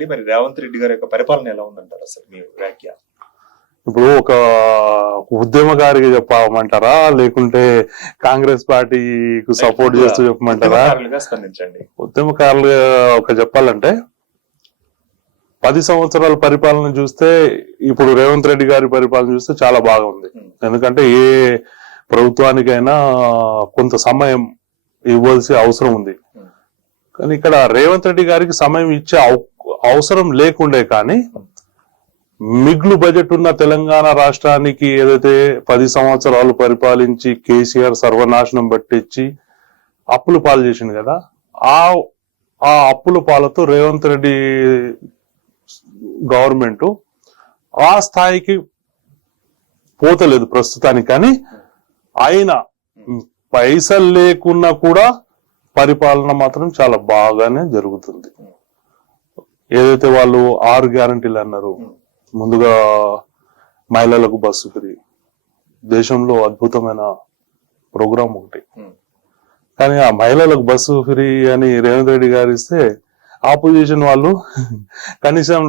అండి. మరి రేవంత్ రెడ్డి గారి యొక్క పరిపాలన ఎలా ఉందంటారు అసలు మీ వ్యాఖ్య? ఇప్పుడు ఒక ఉద్యమకారికి చెప్పమంటారా, లేకుంటే కాంగ్రెస్ పార్టీకి సపోర్ట్ చేస్తూ చెప్పమంటారా? స్పందించండి. ఉద్యమకారులు ఒక చెప్పాలంటే 10 సంవత్సరాల పరిపాలన చూస్తే ఇప్పుడు రేవంత్ రెడ్డి గారి పరిపాలన చూస్తే చాలా బాగా ఉంది. ఎందుకంటే ఏ ప్రభుత్వానికైనా కొంత సమయం ఇవ్వాల్సిన అవసరం ఉంది. కానీ ఇక్కడ రేవంత్ రెడ్డి గారికి సమయం ఇచ్చే అవసరం లేకుండే, కానీ మిగులు బడ్జెట్ ఉన్న తెలంగాణ రాష్ట్రానికి ఏదైతే 10 సంవత్సరాలు పరిపాలించి కేసీఆర్ సర్వనాశనం పట్టించి అప్పులు పాలు చేసింది కదా, ఆ అప్పుల పాలతో రేవంత్ రెడ్డి గవర్నమెంట్ ఆ స్థాయికి పోతలేదు ప్రస్తుతానికి. కానీ ఆయన పైసలు లేకున్నా కూడా పరిపాలన మాత్రం చాలా బాగానే జరుగుతుంది. ఏదైతే వాళ్ళు 6 గ్యారంటీలు అన్నారు, ముందుగా మహిళలకు బస్సు ఫ్రీ, దేశంలో అద్భుతమైన ప్రోగ్రాం ఒకటి. కానీ ఆ మహిళలకు బస్సు ఫ్రీ అని రేవంత్ రెడ్డి గారు ఇస్తే ఆపోజిషన్ వాళ్ళు కనీసం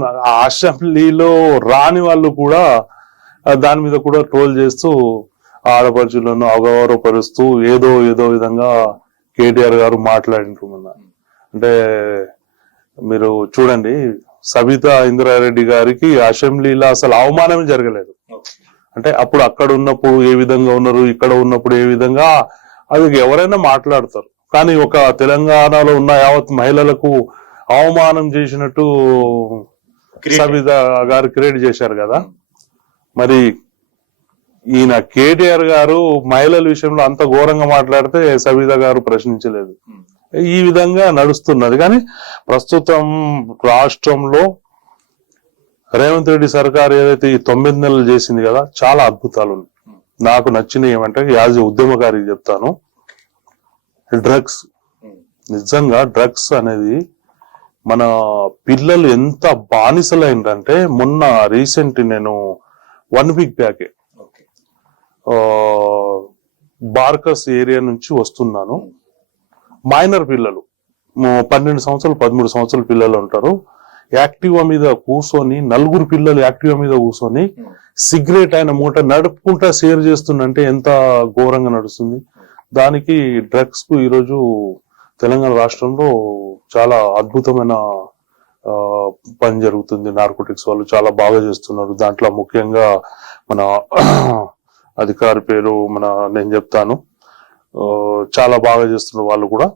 అసెంబ్లీలో రాని వాళ్ళు కూడా దాని మీద కూడా ట్రోల్ చేస్తూ ఆడపడుచులను అగౌరవపరుస్తూ ఏదో విధంగా కేటీఆర్ గారు మాట్లాడింటున్నారు. అంటే మీరు చూడండి, సబితా ఇంద్రారెడ్డి గారికి అసెంబ్లీలో అసలు అవమానమే జరగలేదు. అంటే అప్పుడు అక్కడ ఉన్నప్పుడు ఏ విధంగా ఉన్నారు, ఇక్కడ ఉన్నప్పుడు ఏ విధంగా, అది ఎవరైనా మాట్లాడతారు. కానీ ఒక తెలంగాణలో ఉన్న యావత్ మహిళలకు అవమానం చేసినట్టు సబితా గారు క్రియేట్ చేశారు కదా. మరి ఈయన కేటీఆర్ గారు మహిళల విషయంలో అంత ఘోరంగా మాట్లాడితే సబితా గారు ప్రశ్నించలేదు. ఈ విధంగా నడుస్తున్నది. కానీ ప్రస్తుతం రాష్ట్రంలో రేవంత్ రెడ్డి సర్కార్ ఏదైతే ఈ 9 నెలలు చేసింది కదా, చాలా అద్భుతాలు ఉన్నాయి. నాకు నచ్చినవి ఏమంటే, యాజ్ ఉద్యమకారికి చెప్తాను, డ్రగ్స్. నిజంగా డ్రగ్స్ అనేది మన పిల్లలు ఎంత బానిసలైందంటే, మొన్న రీసెంట్ నేను 1 వీక్ బ్యాకే బార్కస్ ఏరియా నుంచి వస్తున్నాను. మైనర్ పిల్లలు 12 సంవత్సరాలు 13 సంవత్సరాల పిల్లలు ఉంటారు. యాక్టివా మీద కూర్చొని 4 పిల్లలు యాక్టివా మీద కూర్చొని సిగరెట్ ఆయన మూట నడుపుకుంటా షేర్ చేస్తుందంటే ఎంత ఘోరంగా నడుస్తుంది. దానికి డ్రగ్స్ కు ఈరోజు తెలంగాణ రాష్ట్రంలో చాలా అద్భుతమైన పని జరుగుతుంది. నార్కోటిక్స్ వాళ్ళు చాలా బాగా చేస్తున్నారు. దాంట్లో ముఖ్యంగా మన అధికారి పేరు నేను చెప్తాను, చాలా బాగా చేస్తున్నారు వాళ్ళు కూడా.